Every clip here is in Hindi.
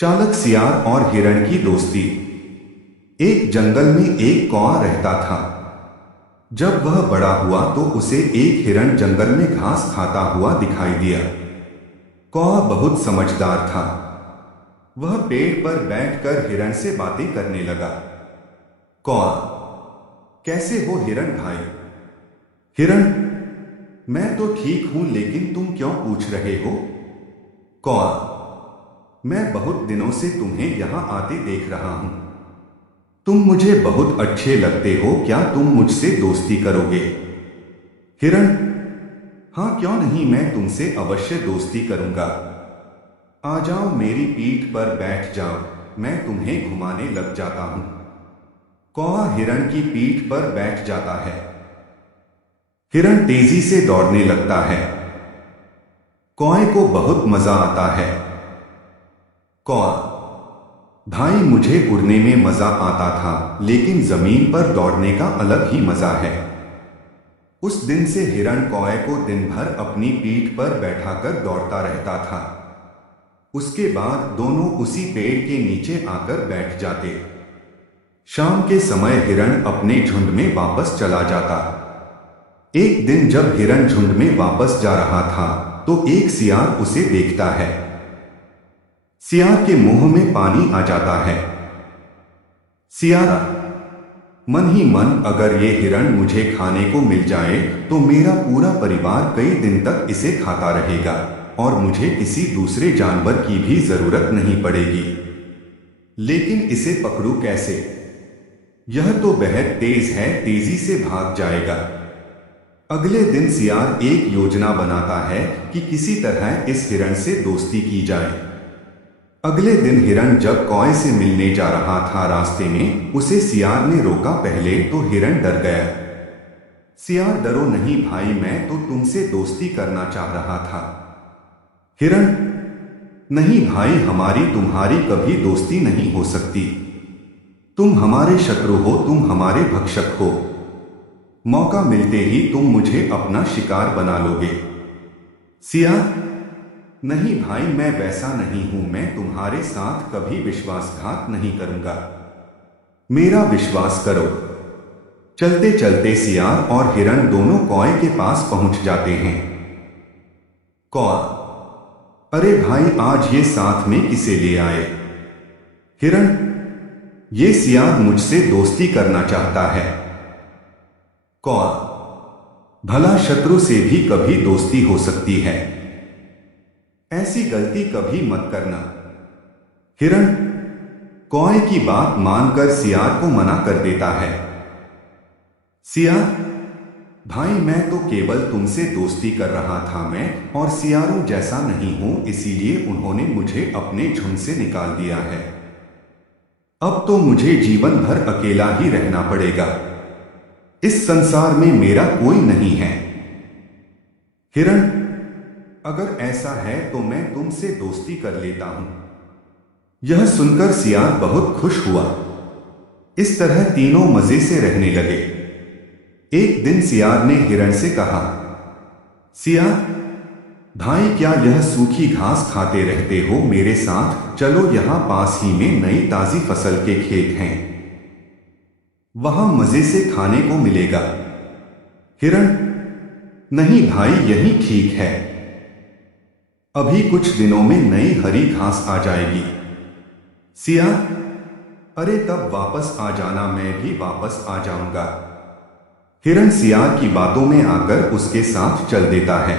चालक सियार और हिरण की दोस्ती। एक जंगल में एक कौआ रहता था। जब वह बड़ा हुआ तो उसे एक हिरण जंगल में घास खाता हुआ दिखाई दिया। कौआ बहुत समझदार था। वह पेड़ पर बैठकर हिरण से बातें करने लगा। कौआ, कैसे हो हिरण भाई? हिरण, मैं तो ठीक हूं, लेकिन तुम क्यों पूछ रहे हो? कौआ, मैं बहुत दिनों से तुम्हें यहां आते देख रहा हूं। तुम मुझे बहुत अच्छे लगते हो, क्या तुम मुझसे दोस्ती करोगे? हिरण, हाँ क्यों नहीं, मैं तुमसे अवश्य दोस्ती करूंगा। आ जाओ, मेरी पीठ पर बैठ जाओ, मैं तुम्हें घुमाने लग जाता हूं। कौआ हिरण की पीठ पर बैठ जाता है। हिरण तेजी से दौड़ने लगता है। कौए को बहुत मजा आता है। कौआ, भाई मुझे उड़ने में मजा आता था, लेकिन जमीन पर दौड़ने का अलग ही मजा है। उस दिन से हिरण कौए को दिन भर अपनी पीठ पर बैठाकर दौड़ता रहता था। उसके बाद दोनों उसी पेड़ के नीचे आकर बैठ जाते। शाम के समय हिरण अपने झुंड में वापस चला जाता। एक दिन जब हिरण झुंड में वापस जा रहा था तो एक सियार उसे देखता है। सियार के मुंह में पानी आ जाता है। सियारा, मन ही मन, अगर ये हिरण मुझे खाने को मिल जाए तो मेरा पूरा परिवार कई दिन तक इसे खाता रहेगा और मुझे किसी दूसरे जानवर की भी जरूरत नहीं पड़ेगी। लेकिन इसे पकड़ूं कैसे? यह तो बेहद तेज है, तेजी से भाग जाएगा। अगले दिन सियार एक योजना बनाता है कि किसी तरह इस हिरण से दोस्ती की जाए। अगले दिन हिरण जब कौए से मिलने जा रहा था, रास्ते में उसे सियार ने रोका। पहले तो हिरण डर गया। सियार, डरो नहीं भाई, मैं तो तुमसे दोस्ती करना चाह रहा था। हिरण, नहीं भाई, हमारी तुम्हारी कभी दोस्ती नहीं हो सकती। तुम हमारे शत्रु हो, तुम हमारे भक्षक हो। मौका मिलते ही तुम मुझे अपना शिकार बना लोगे। सियार, नहीं भाई, मैं वैसा नहीं हूं, मैं तुम्हारे साथ कभी विश्वासघात नहीं करूंगा। मेरा विश्वास करो। चलते चलते सियार और हिरण दोनों कौए के पास पहुंच जाते हैं। कौआ, अरे भाई, आज ये साथ में किसे ले आए? हिरण, ये सियार मुझसे दोस्ती करना चाहता है। कौआ, भला शत्रु से भी कभी दोस्ती हो सकती है? ऐसी गलती कभी मत करना। हिरण कौए की बात मानकर सियार को मना कर देता है। सियार, भाई मैं तो केवल तुमसे दोस्ती कर रहा था, मैं और सियारों जैसा नहीं हूं, इसीलिए उन्होंने मुझे अपने झुंड से निकाल दिया है। अब तो मुझे जीवन भर अकेला ही रहना पड़ेगा। इस संसार में मेरा कोई नहीं है। हिरण, अगर ऐसा है तो मैं तुमसे दोस्ती कर लेता हूं। यह सुनकर सियार बहुत खुश हुआ। इस तरह तीनों मजे से रहने लगे। एक दिन सियार ने हिरण से कहा, सियार भाई, क्या यह सूखी घास खाते रहते हो? मेरे साथ चलो, यहां पास ही में नई ताजी फसल के खेत हैं, वहां मजे से खाने को मिलेगा। हिरण, नहीं भाई, यही ठीक है, अभी कुछ दिनों में नई हरी घास आ जाएगी। सियार, अरे तब वापस आ जाना, मैं भी वापस आ जाऊंगा। हिरण सियार की बातों में आकर उसके साथ चल देता है।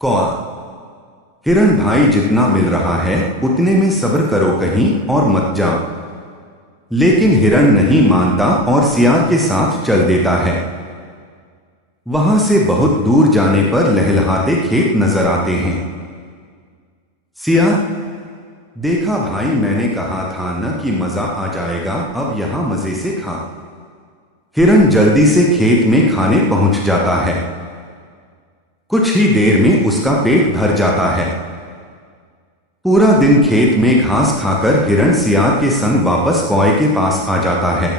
कौआ, हिरण भाई, जितना मिल रहा है उतने में सब्र करो, कहीं और मत जाओ। लेकिन हिरण नहीं मानता और सियार के साथ चल देता है। वहां से बहुत दूर जाने पर लहलहाते खेत नजर आते हैं। सियार, देखा भाई, मैंने कहा था न कि मजा आ जाएगा, अब यहां मजे से खा। हिरण जल्दी से खेत में खाने पहुंच जाता है। कुछ ही देर में उसका पेट भर जाता है। पूरा दिन खेत में घास खाकर हिरण सियार के संग वापस कौए के पास आ जाता है।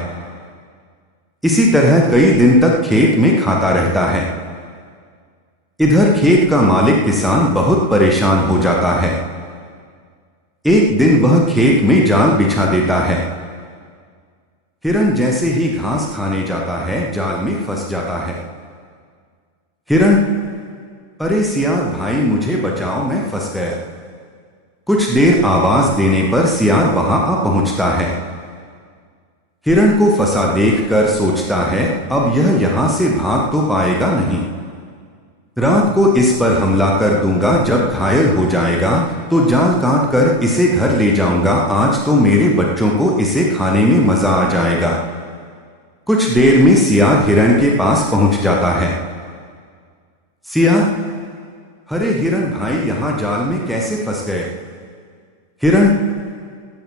इसी तरह कई दिन तक खेत में खाता रहता है। इधर खेत का मालिक किसान बहुत परेशान हो जाता है। एक दिन वह खेत में जाल बिछा देता है। हिरण जैसे ही घास खाने जाता है जाल में फंस जाता है। हिरण, अरे सियार भाई मुझे बचाओ, मैं फंस गया। कुछ देर आवाज देने पर सियार वहां आ पहुंचता है। हिरण को फंसा देखकर सोचता है अब यह यहां से भाग तो पाएगा नहीं। रात को इस पर हमला कर दूंगा, जब घायल हो जाएगा तो जाल काट कर इसे घर ले जाऊंगा। आज तो मेरे बच्चों को इसे खाने में मजा आ जाएगा। कुछ देर में सियार हिरण के पास पहुंच जाता है। सियार, अरे हिरण भाई यहां जाल में कैसे फंस गए? हिरण,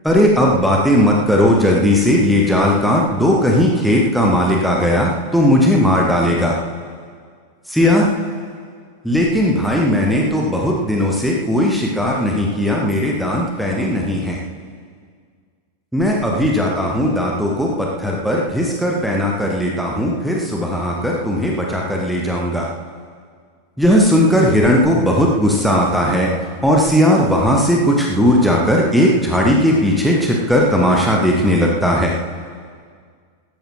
अरे अब बातें मत करो, जल्दी से ये जाल काट दो, कहीं खेत का मालिक आ गया तो मुझे मार डालेगा। सियार, लेकिन भाई मैंने तो बहुत दिनों से कोई शिकार नहीं किया, मेरे दांत पैने नहीं हैं। मैं अभी जाता हूं, दांतों को पत्थर पर घिस कर पैना कर लेता हूं, फिर सुबह आकर तुम्हें बचा कर ले जाऊंगा। यह सुनकर हिरण को बहुत गुस्सा आता है और सियार वहां से कुछ दूर जाकर एक झाड़ी के पीछे छिपकर तमाशा देखने लगता है।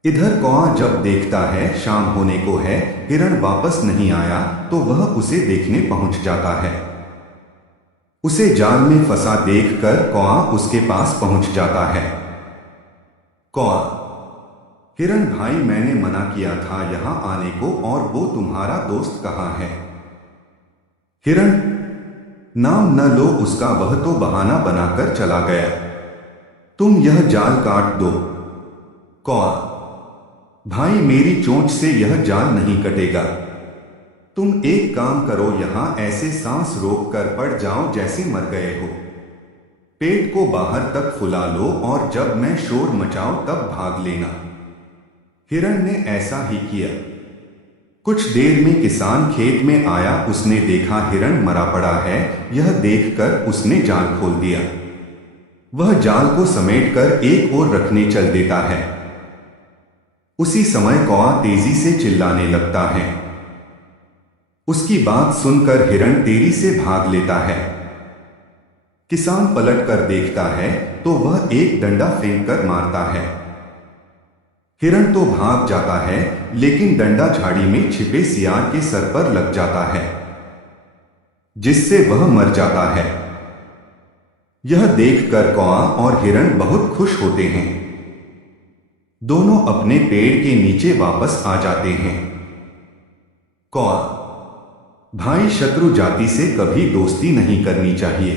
इधर कौआ जब देखता है शाम होने को है, हिरण वापस नहीं आया, तो वह उसे देखने पहुंच जाता है। उसे जाल में फंसा देखकर कौआ उसके पास पहुंच जाता है। कौआ, हिरण भाई मैंने मना किया था यहां आने को, और वो तुम्हारा दोस्त कहाँ है? हिरण, नाम न लो उसका, वह तो बहाना बनाकर चला गया। तुम यह जाल काट दो। कौआ, भाई मेरी चोंच से यह जाल नहीं कटेगा। तुम एक काम करो, यहां ऐसे सांस रोक कर पड़ जाओ जैसे मर गए हो। पेट को बाहर तक फुला लो और जब मैं शोर मचाऊं तब भाग लेना। हिरण ने ऐसा ही किया। कुछ देर में किसान खेत में आया, उसने देखा हिरण मरा पड़ा है। यह देखकर उसने जाल खोल दिया। वह जाल को समेटकर एक ओर रखने चल देता है। उसी समय कौआ तेजी से चिल्लाने लगता है। उसकी बात सुनकर हिरण तेजी से भाग लेता है। किसान पलट कर देखता है तो वह एक डंडा फेंक कर मारता है। हिरण तो भाग जाता है, लेकिन डंडा झाड़ी में छिपे सियार के सर पर लग जाता है, जिससे वह मर जाता है। यह देखकर कौआ और हिरण बहुत खुश होते हैं। दोनों अपने पेड़ के नीचे वापस आ जाते हैं। कौआ, भाई शत्रु जाति से कभी दोस्ती नहीं करनी चाहिए।